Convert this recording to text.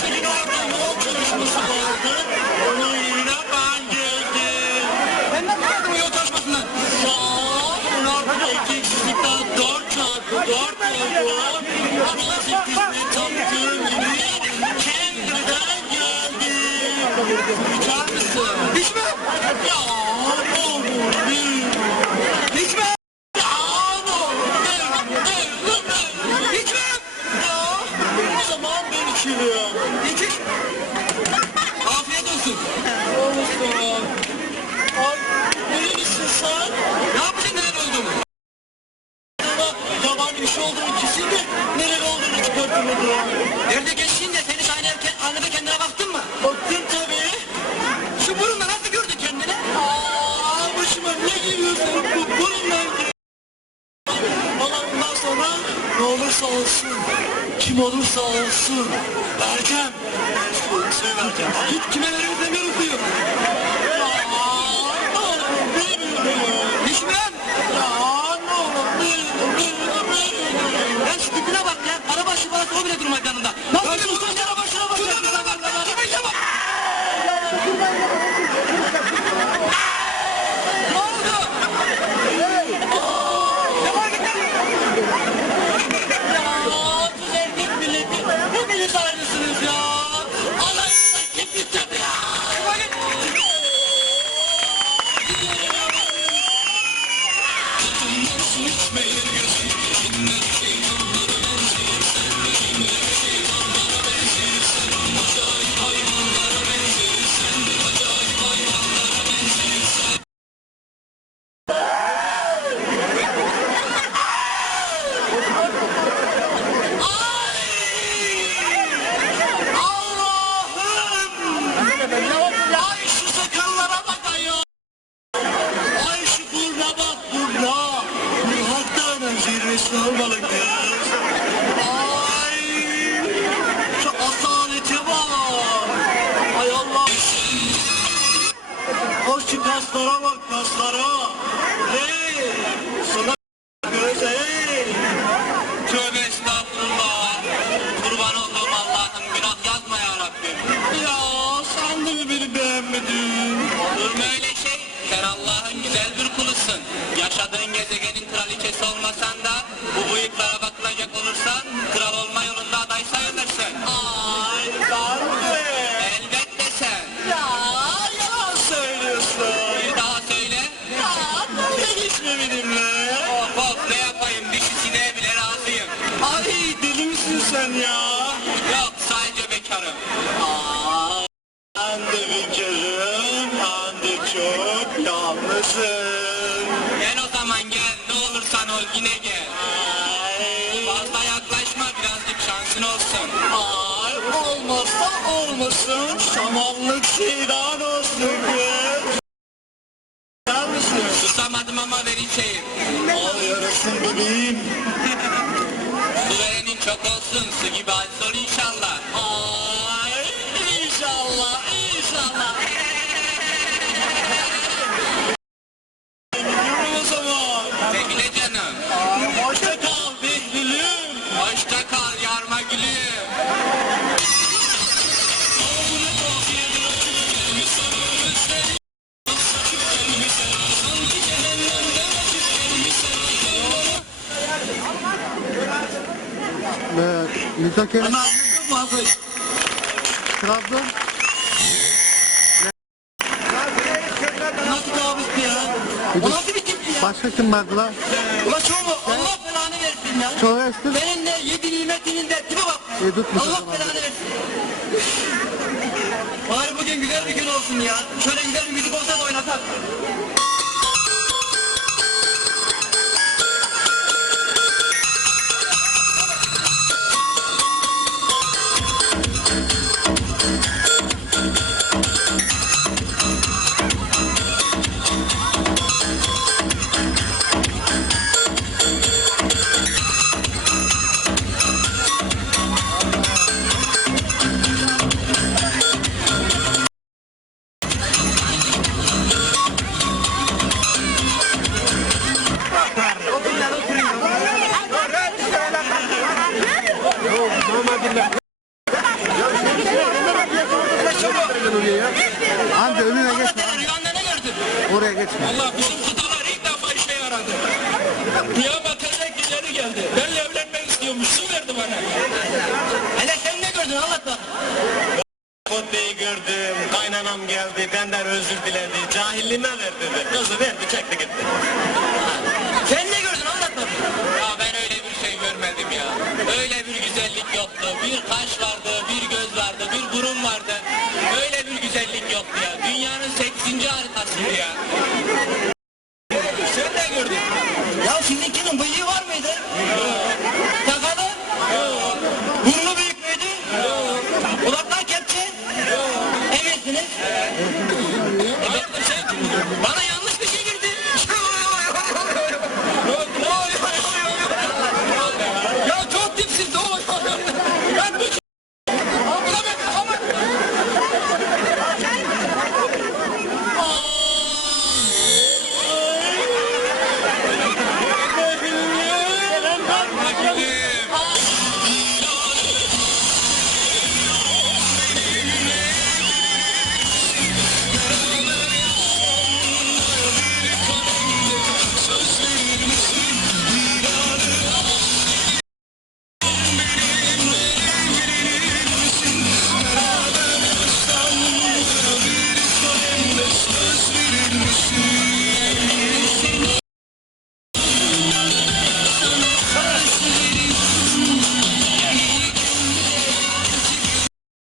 Senin orada yol çalışması vardı. Onun yerine ben geldim. Ben nasıl geldim yol çalışmasından? Ya bunlar ekeksizlikten dört çarpı dört oldu. Ama sekizini tanıdığım gibi kendimden geldim. İçer misin? İçmem. Ya ne olur bir. İçmem. Ya ne olur bir. Bir. Bir. İçmem. Ya o zaman iç. Afiyet olsun. Olsun. Ay nerelisin sen? Ne yapacaksın neler olduğumu? Ama yabancı bir şey olduğunu kesin de nereli olduğunu çıkartamadım. Nerede geçtin de seni sahnede annede kendine baktın mı? Baktım tabii. Şu burunla nasıl gördün kendini? Aa başıma ne geliyorsun bu bununla Ama bundan sonra ne olursa olsun, kim olursa olsun Söz vereceğim. Git kime veriyorsan ver okuyor. Ya ne olur. İçmem. Ya ne olur bilmiyorum, bilmiyorum. Ben şu tipine bak ya. Arabaşı parası o bile durmaz yanında. Alexander, beruhigt war yine gel. Ay, Fazla yaklaşma birazcık şansın olsun. ay olmazsa olmasın, şamanlık şeytan olsun. Gel misin? Susamadım ama verin şeyim. Al yarasın bebeğim. Su verenin çok olsun su gibi az ol inşallah. Ay Fazla. Trabzon Nasıl kabus ya? O nasıl bir tip ya? başka kim vardı lan? Ulan çoğu Allah belanı versin ya. Çoğu estir. Senin de yedi nimetinin de tipe bak. E, o Allah zaman. belanı versin. Bari bugün güzel bir gün olsun ya. Şöyle güzel bir müzik olsa da oynasak. geldin oraya ya? Amca önüne geçme. Rüyanda ne gördün? Oraya geçme. Allah bizim kıtalar ilk defa işe yaradı. Kıyamet ederek ileri geldi. Benle evlenmek istiyormuş. Su verdi bana. Hele sen ne gördün? Anlat bak. Gördüm, kaynanam geldi, benden özür diledi, cahilliğime verdi ve kızı verdi, çekti gitti. Sen ne gördün anlat bakayım. Ya ben öyle bir şey görmedim ya. Öyle bir güzellik yoktu. Bir kaş var, büyük müydü? Kulaklar kepçe? Eminsiniz?